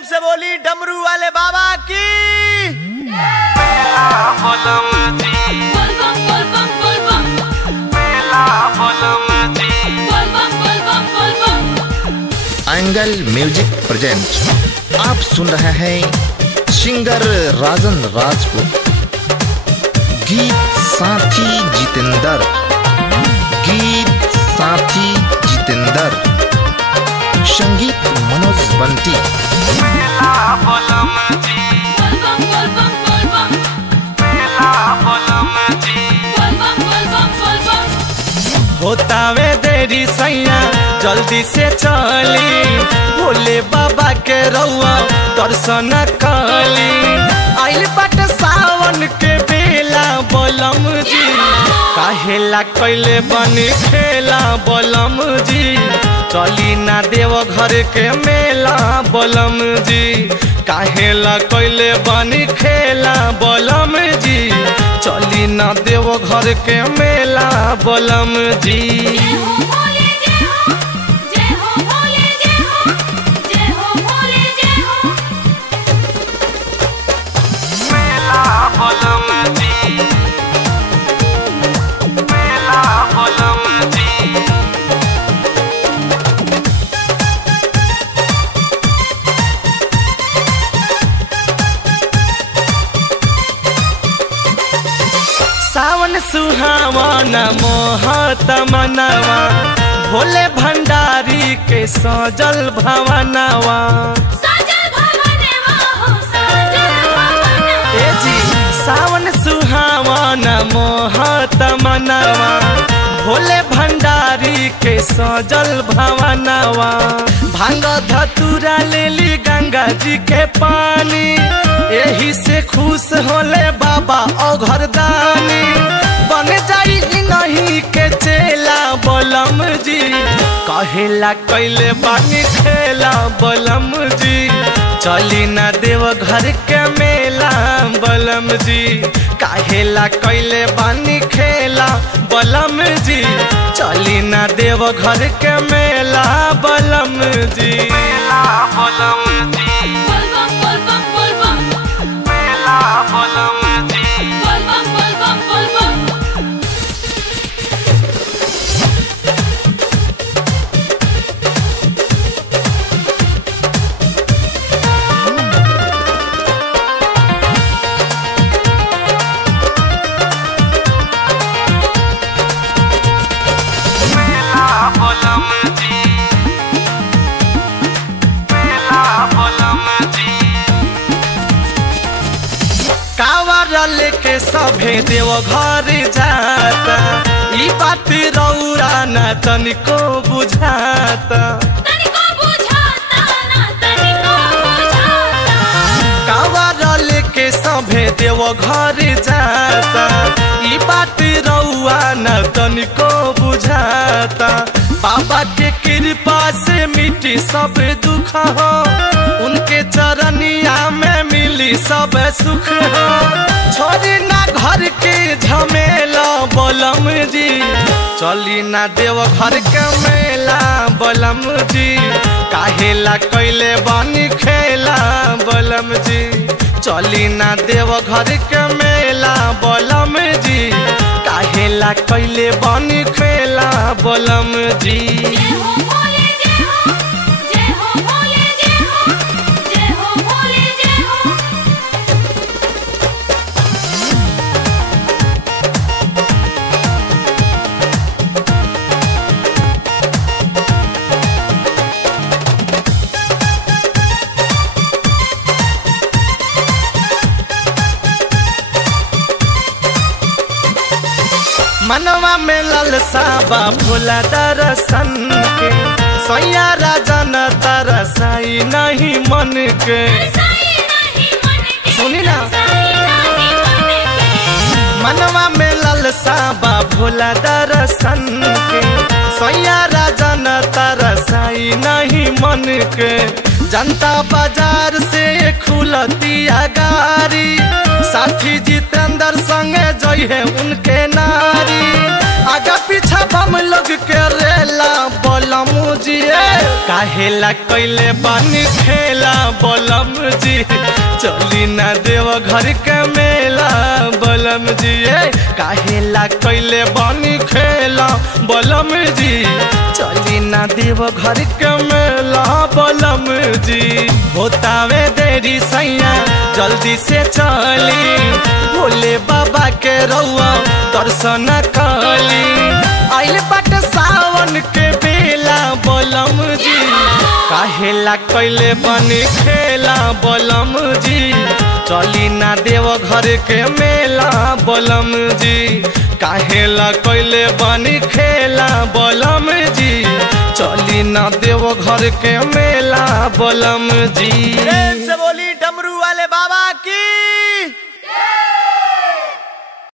प्रेम से बोली डमरू वाले बाबा की। Angle music present. आप सुन रहे हैं सिंगर राजन राजपूत, गीत साथी जितेंद्र, गीत साथी जितेंद्र, संगीत मनोज बंटी। होतावे देरी सैया जल्दी से चली, भोले बाबा के रउआ दर्शन कली। आइल बट सावन के बेला बलम जी, काहेला कैले बनी खेला बलम जी। चली ना देव घर के मेला बलम जी, काहेला कैले बनी खेला बलम जी। चली ना देव घर के मेला बलम जी। सावन सुहावन मोहत मनवा, भोले भंडारी के सजल भवनवा। ए जी सावन सुहावन मोहत मनवा, भोले भंडारी के सजल भवनवा। भांग धतूरा लेली गंगा जी के पानी, यही से खुश होले बाबा औघरदानी। बन जाई नहीं के चेला बलम जी, कहेला कैले बानी खेला बलम जी। चली ना देव घर के मेला बलम जी, काहेला कैले बानी खेला बलम जी। चली ना देव घर के मेला बलम जी। बलम जी लेके सभे देव घर जाता, ई बात रौरा न तनिको बुझाता। कावर लेके सभे देव घर जाता, ई बात रौआ न तनिको बुझाता। बाबा के कृपा से मिटी सब दुख हो, उनके चरनिया में मिली सब सुख हो। छोड़ी ना घर के झमेला बलम जी, चली ना देव घर के मेला बलम जी। काहेला कैले बनी खेला बलम जी, चली ना देव घर के मेला बलम जी। काहेला कैले बनी खेला बलम जी। मनवा में ललसा बा भोला दर्शन के, सैया राजन तरसाई नहीं मन के। सुनी ना मनवा में ललसा बा भोला दर्शन के, सैया राजन तरसाई नहीं मन के। जनता बाजार से खुलतिया गाड़ी, साथी जितेंद्र संगे जई है उनके नारी। आगा पीछा बम लोग के रेला बलम जी, काहेला कैले बानी खेला बलम जी चली ना देव घर के मेला बलम जी काहेला कैले बानी खेला बलम जी चली ना देव घर के मेला बलम जी होतावे देरी सैया जल्दी से चली भोले बाबा के रउआ दर्शन कली आइल बाट सावन के बेला बलम जी काहेला कैले बनी खेला बलम जी चली ना देव घर के मेला बलम जी काहेला कैले बनी खेला बलम जी चली ना देव घर के मेला बलम जी। प्रेम से बोली